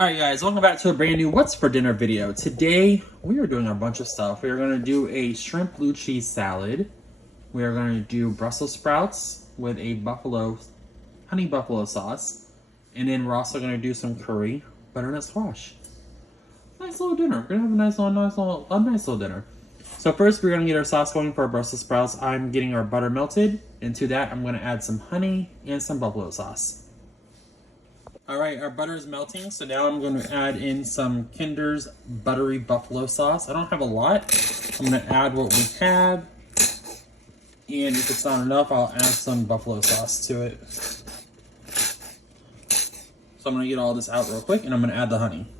Alright guys, welcome back to a brand new What's for Dinner video. Today, we are doing a bunch of stuff. We are going to do a shrimp blue cheese salad. We are going to do Brussels sprouts with a honey buffalo sauce. And then we're also going to do some curry, butternut squash. Nice little dinner. We're going to have a nice little dinner. So first, we're going to get our sauce going for our Brussels sprouts. I'm getting our butter melted. And to that, I'm going to add some honey and some buffalo sauce. Alright, our butter is melting, so now I'm going to add in some Kinder's buttery buffalo sauce. I don't have a lot. I'm going to add what we have. And if it's not enough, I'll add some buffalo sauce to it. So I'm going to get all this out real quick, and I'm going to add the honey.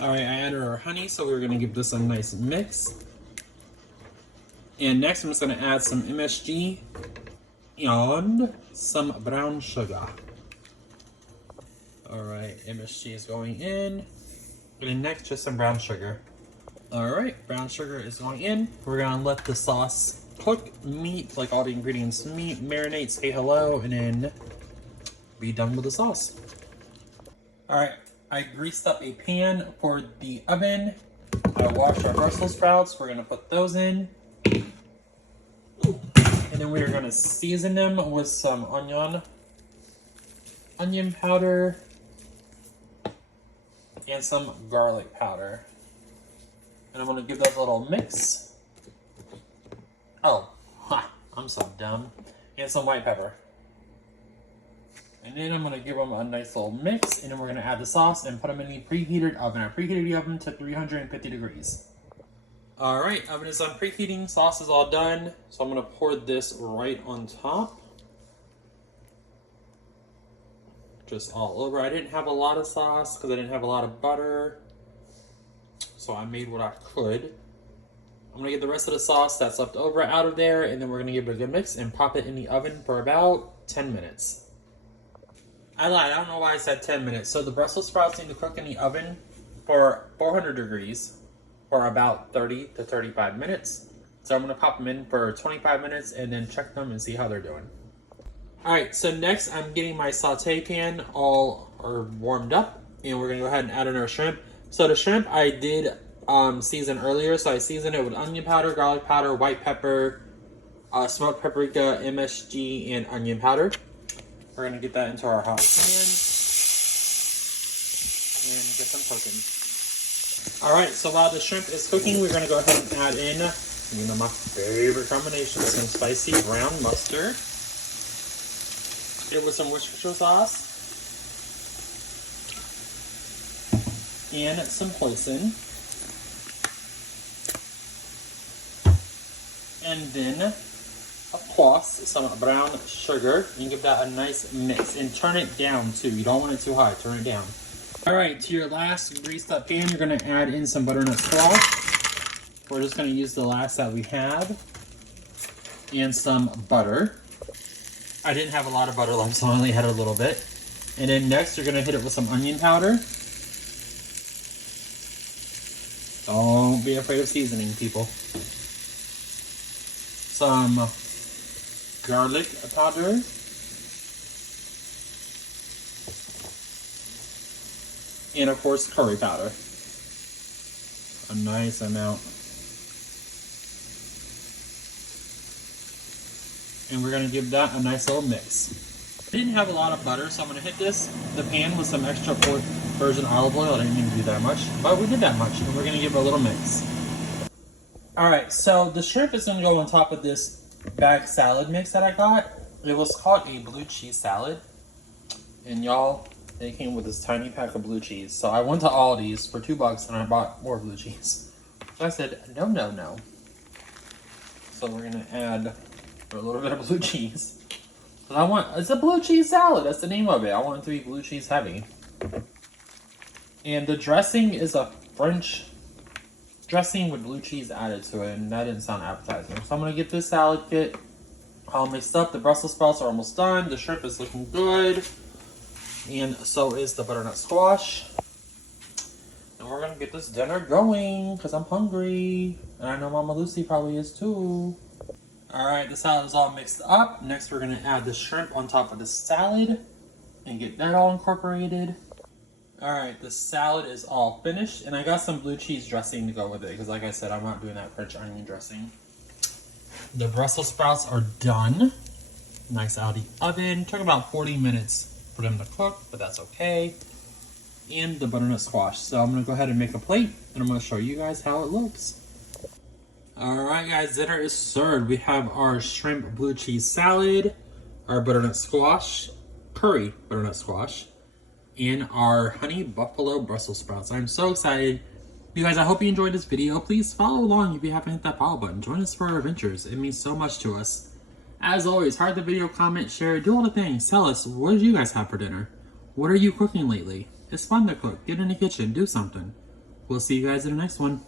Alright, I added our honey, so we're going to give this a nice mix. And next, I'm just going to add some MSG and some brown sugar. Alright, MSG is going in. And then next, just some brown sugar. Alright, brown sugar is going in. We're going to let the sauce cook, like all the ingredients marinate, say hello, and then be done with the sauce. Alright, I greased up a pan for the oven. I washed our Brussels sprouts. We're going to put those in. And then we're going to season them with some onion powder, and some garlic powder. And I'm going to give those a little mix. I'm so dumb. And some white pepper. And then I'm going to give them a nice little mix, and then we're going to add the sauce and put them in the preheated oven. I preheated the oven to 350 degrees. Alright, oven is done preheating, sauce is all done. So I'm going to pour this right on top. Just all over. I didn't have a lot of sauce because I didn't have a lot of butter. So I made what I could. I'm going to get the rest of the sauce that's left over out of there, and then we're going to give it a good mix and pop it in the oven for about 10 minutes. I lied. I don't know why I said 10 minutes. So the Brussels sprouts need to cook in the oven for 400 degrees for about 30 to 35 minutes. So I'm going to pop them in for 25 minutes and then check them and see how they're doing. Alright, so next I'm getting my saute pan all warmed up, and we're going to go ahead and add in our shrimp. So the shrimp I did season earlier, so I seasoned it with onion powder, garlic powder, white pepper, smoked paprika, MSG, and onion powder. We're going to get that into our hot pan and get them cooking. Alright, so while the shrimp is cooking, we're going to go ahead and add in, my favorite combination, some spicy brown mustard. It with some Worcestershire sauce and some hoisin, and then of course some brown sugar. You give that a nice mix and turn it down too. You don't want it too high, turn it down. Alright, to your last greased up pan, you're going to add in some butternut squash. We're just going to use the last that we have, and some butter. I didn't have a lot of butter left, so I only had a little bit. And then next, you're going to hit it with some onion powder. Don't be afraid of seasoning, people. Some garlic powder. And of course, curry powder. A nice amount. And we're going to give that a nice little mix. I didn't have a lot of butter, so I'm going to hit the pan with some extra virgin olive oil. I didn't even do that much, but we did that much, and we're going to give it a little mix. Alright, so the shrimp is going to go on top of this bag salad mix that I got. It was called a blue cheese salad. And y'all, they came with this tiny pack of blue cheese. So I went to Aldi's for $2 and I bought more blue cheese. So I said, no. So we're going to add a little bit of blue cheese. It's a blue cheese salad. That's the name of it. I want it to be blue cheese heavy. And the dressing is a French dressing with blue cheese added to it, and that didn't sound appetizing. So I'm going to get this salad kit all mixed up. The Brussels sprouts are almost done. The shrimp is looking good. And so is the butternut squash. And we're going to get this dinner going because I'm hungry. And I know Mama Lucy probably is too. Alright, the salad is all mixed up. Next, we're going to add the shrimp on top of the salad and get that all incorporated. Alright, the salad is all finished, and I got some blue cheese dressing to go with it, because like I said, I'm not doing that French onion dressing. The Brussels sprouts are done. Nice out of the oven. Took about 40 minutes for them to cook, but that's okay. And the butternut squash. So I'm going to go ahead and make a plate, and I'm going to show you guys how it looks. Alright guys, dinner is served. We have our shrimp blue cheese salad, our butternut squash, curry butternut squash, and our honey buffalo Brussels sprouts. I'm so excited. You guys, I hope you enjoyed this video. Please follow along if you haven't hit that follow button. Join us for our adventures. It means so much to us. As always, heart the video, comment, share, do all the things. Tell us, what did you guys have for dinner? What are you cooking lately? It's fun to cook. Get in the kitchen, do something. We'll see you guys in the next one.